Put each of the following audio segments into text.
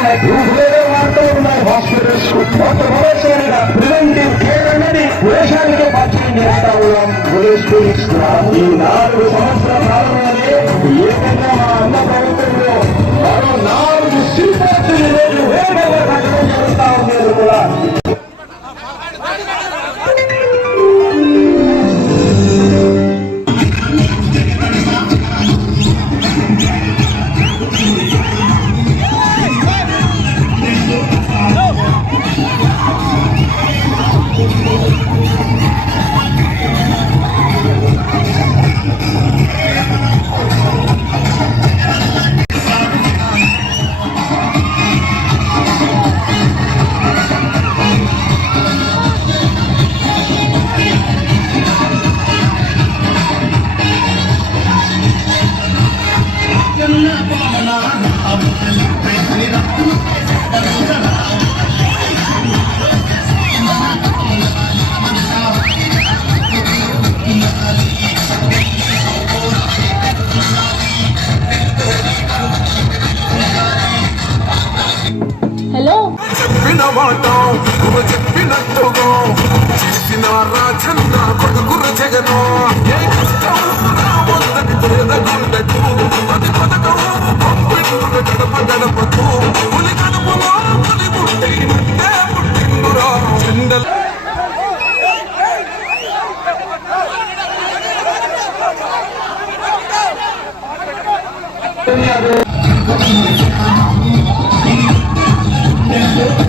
ఉన్నాయి ఊహలేదో వార్తలు ఉన్నాయి. హాస్పిటల్స్ డాక్టర్ భరోసాగా ప్రివెంటివ్ కేర్ అనేది దేశానికి పరిచయం చేస్తా ఉన్నాం పోలీస్ ఈ నాలుగు సంవత్సరాల కాలంలోనే ఏకంగా మా అన్న ప్రభుత్వంలో మరో నాలుగు శ్రీపాత్రులు ఈరోజు వేగంగా జరుగుతా ఉంది కూడా చెప్పిన మాట నువ్వు చెప్పినట్టుగా చేసిన రాజన్న కొడుకుర జగను ఏ కష్టం రావద్దని పేదకుండదు అది పథకం పంపిణులు Yeah.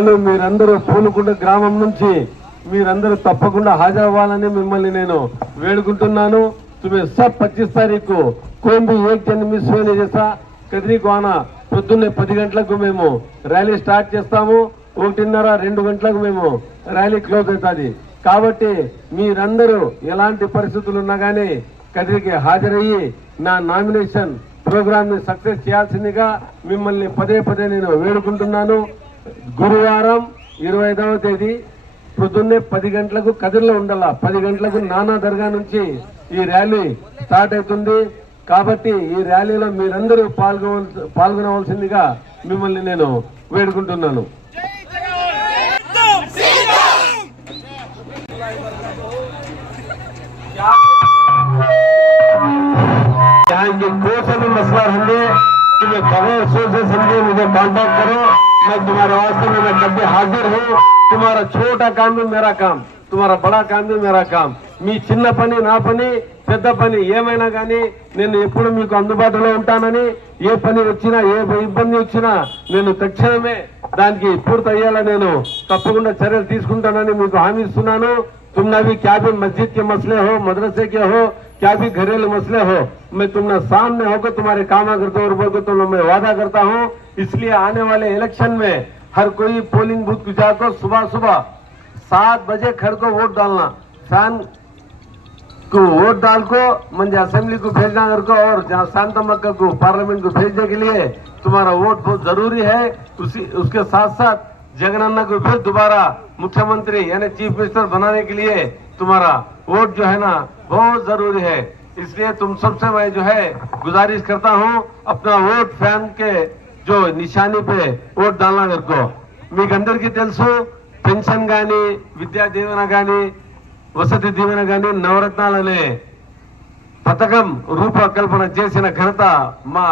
కానీ మీరందరూ పూలకుంట గ్రామం నుంచి మీరందరూ తప్పకుండా హాజరవ్వాలని మిమ్మల్ని నేను వేడుకుంటున్నాను तुम्हें सब पच्चीस तारीख को कोई एक जन मिस होने जैसा కదిరి కోన పొద్దున్నే పది గంటలకు మేము ర్యాలీ స్టార్ట్ చేస్తాము ఒకటిన్నర రెండు గంటలకు మేము ర్యాలీ క్లోజ్ అవుతుంది కాబట్టి మీరందరూ ఎలాంటి పరిస్థితులు ఉన్నా కానీ కదిరికి హాజరయ్యి నా నామినేషన్ ప్రోగ్రామ్ ని సక్సెస్ చేయాల్సిందిగా మిమ్మల్ని పదే పదే నేను వేడుకుంటున్నాను గురువారం ఇరవై ఐదవ తేదీ పొద్దున్నే పది గంటలకు కదిరిలో ఉండాల పది గంటలకు నానా దర్గా నుంచి ఈ ర్యాలీ స్టార్ట్ అవుతుంది కాబట్టి ఈ ర్యాలీలో మీరందరూ పాల్గొవలసి పాల్గొనవలసిందిగా మిమ్మల్ని నేను వేడుకుంటున్నాను यहाँ की कोई सा भी मसला होंगे तुम्हें बगैर सोचे समझे मुझे कांटेक्ट करो मैं तुम्हारे वास्ते में मैं कभी हाजिर हूँ तुम्हारा छोटा काम भी मेरा काम तुम्हारा बड़ा काम भी मेरा काम మీ చిన్న పని నా పని పెద్ద పని ఏమైనా కానీ నేను ఎప్పుడు మీకు అందుబాటులో ఉంటానని ఏ పని వచ్చినా ఏ ఇబ్బంది వచ్చినా నేను తక్షణమే దానికి పూర్తి అయ్యేలా నేను తప్పకుండా చర్యలు తీసుకుంటానని మీకు హామీ ఇస్తున్నాను तुमने भी क्या भी मस्जिद के मसले हो मदरसे के हो क्या भी घरेलू मसले हो मैं तुमने सामने होकर तुम्हारे काम करता हूँ और बोल कर तुम मैं वादा करता हूँ इसलिए आने वाले इलेक्शन में हर कोई पोलिंग बूथ की जाकर सुबह सुबह सात बजे खड़ को वोट डालना। फ़ैन को वोट डाल को मंजे असेंबली को भेजना घर को और जहाँ शांत मक्का को पार्लियामेंट को भेजने के लिए तुम्हारा वोट बहुत ज़रूरी है। उसी, उसके साथ साथ जगनन्ना को फिर दोबारा मुख्यमंत्री यानी चीफ मिनिस्टर बनाने के लिए तुम्हारा वोट जो है ना बहुत ज़रूरी है। इसलिए तुम सबसे मैं जो है गुजारिश करता हूँ, अपना वोट फ़ैन के జో నిశానీ పే ఓట్ దాల్నా కనుకో మీకు అందరికీ తెలుసు పెన్షన్ కానీ విద్యా దీవెన కానీ వసతి దీవెన కానీ నవరత్నాలనే పథకం రూపకల్పన చేసిన ఘనత మా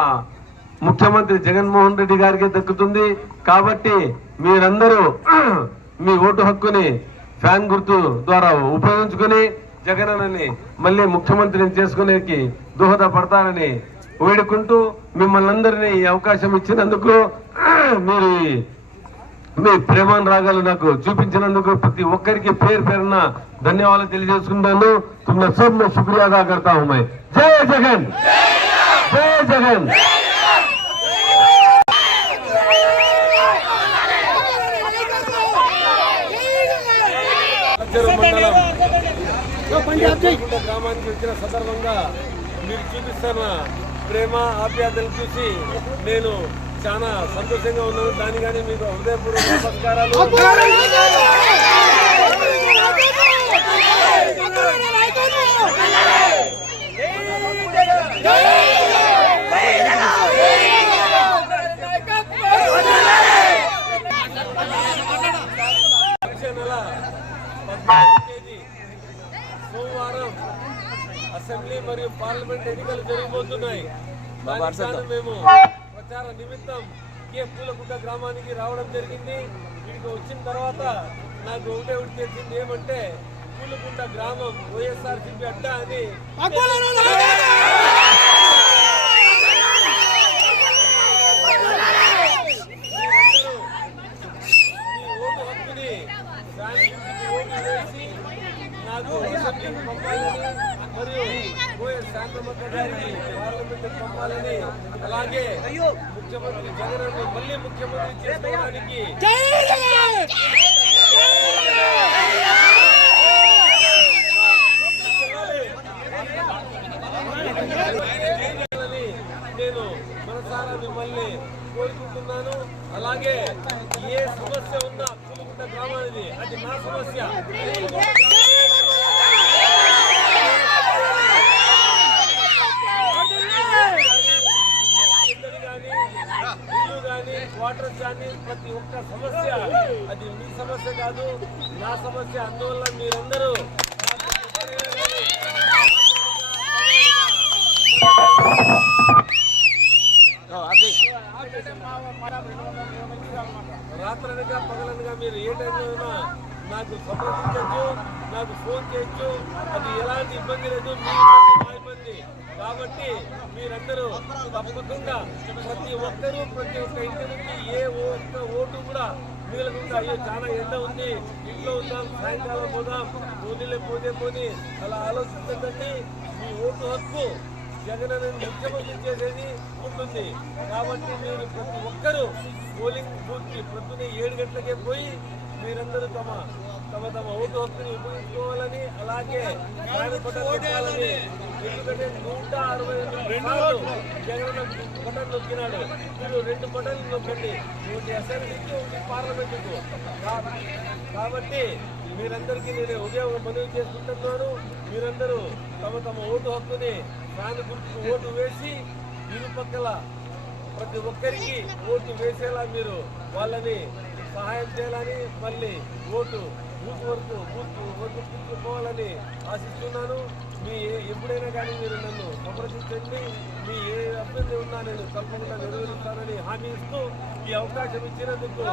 ముఖ్యమంత్రి జగన్మోహన్ రెడ్డి గారికి దక్కుతుంది. కాబట్టి మీరందరూ మీ ఓటు హక్కుని ఫ్యాన్ గుర్తు ద్వారా ఉపయోగించుకుని జగన్ మళ్ళీ ముఖ్యమంత్రిని చేసుకునేకి దోహదపడతారని వేడుకుంటూ మిమ్మల్ని అందరినీ అవకాశం ఇచ్చినందుకు మీరు మీ ప్రేమాన్ రాగాలు నాకు చూపించినందుకు ప్రతి ఒక్కరికి పేరు పేరున ధన్యవాదాలు తెలియజేసుకుంటాను తుమ్మ సబ్ మే శుక్రియా కర్తా హూ మై జగన్ జై జగన్ గ్రామానికి వచ్చిన సందర్భంగా మీరు చూపిస్తున్న ప్రేమ ఆప్యాయతలు చూసి నేను చాలా సంతోషంగా ఉన్నాను. దాని కానీ మీకు హృదయపూర్వక నమస్కారాలు. నెల సోమవారం అసెంబ్లీ మరియు పార్లమెంట్ ఎన్నికలు జరగబోతున్నాయి. మేము ప్రచార నిమిత్తం కే పూలగుడ్డ గ్రామానికి రావడం జరిగింది. ఇక్కడికి వచ్చిన తర్వాత నాకు ఒకటే ఒకటి తెలిసింది ఏమంటే పూలగుంట గ్రామం వైఎస్ఆర్ సిపి అడ్డా అని మీరందరూ మీ ఓటు హక్కుని శాంతించి ఓటు వేసి నాకు అసెంబ్లీకి పంపాలని మరియు వైఎస్ శాంతమ్మ గారికి పార్లమెంట్ పంపాలని అలాగే ముఖ్యమంత్రి జగన్ మళ్ళీ ముఖ్యమంత్రి చేసుకోవడానికి నేను మనసారా మిమ్మల్ని కోరుకుంటున్నాను అలాగే ఏ సమస్య ఉన్నా పులుగుంట గ్రామానికి అది నా సమస్య ఇద్దరు కానీ ఇల్లు కానీ వాటర్ కానీ ప్రతి ఒక్క సమస్య. అది మీ సమస్య కాదు నా సమస్య. అందువల్ల మీరందరూ రాత్రనగా పగలనగా మీరు ఏ టైంలో నాకు సంప్రదించవచ్చు నాకు ఫోన్ చేయొచ్చు. అది ఎలాంటి ఇబ్బంది లేదు మీ ఇబ్బంది, మా ఇబ్బంది. కాబట్టి మీరందరూ తప్పకుండా ప్రతి ఒక్కరూ ప్రతి ఒక్క ఇంటి నుంచి ఏ ఒక్క ఓటు కూడా మిగలకుండా అయ్యో చాలా ఎండ ఉంది ఇంట్లో ఉందాం సాయంకాలం పోదాం పోనీలే పోతే పోని అలా ఆలోచించదండి మీ ఓటు హక్కు జగన్ ముఖ్యమంత్రి చేసేది ఉంటుంది. కాబట్టి మీరు ప్రతి ఒక్కరూ పోలింగ్ బూత్కి ప్రొద్దున ఏడు గంటలకే పోయి మీరందరూ తమ తమ తమ ఓటు హక్కుని ఉపయోగించుకోవాలని అలాగే ఎందుకంటే నూట అరవై సార్లు జగన్ బటన్ నొక్కినాడు. మీరు రెండు బటన్లు నొక్కండి. ఒకటి అసెంబ్లీకి ఒకటి పార్లమెంటుకు కాబట్టి మీరందరికీ నేను ఉదయం మనవి చేసుకుంటున్నాను మీరందరూ తమ తమ ఓటు హక్కుని ఫ్యాన్ గుర్తుకు ఓటు వేసి ఇరుపక్కల ప్రతి ఒక్కరికి ఓటు వేసేలా మీరు వాళ్ళని సహాయం చేయాలని మళ్ళీ ఓటు బూత్ వరకు బూత్ వరకు తీసుకుపోవాలని ఆశిస్తున్నాను. మీ ఎప్పుడైనా కానీ మీరు నన్ను సంప్రదించండి. మీ ఏ అభ్యర్థి ఉన్నా నేను తప్పకుండా నెరవేరుస్తానని హామీ ఇస్తూ ఈ అవకాశం ఇచ్చినందుకు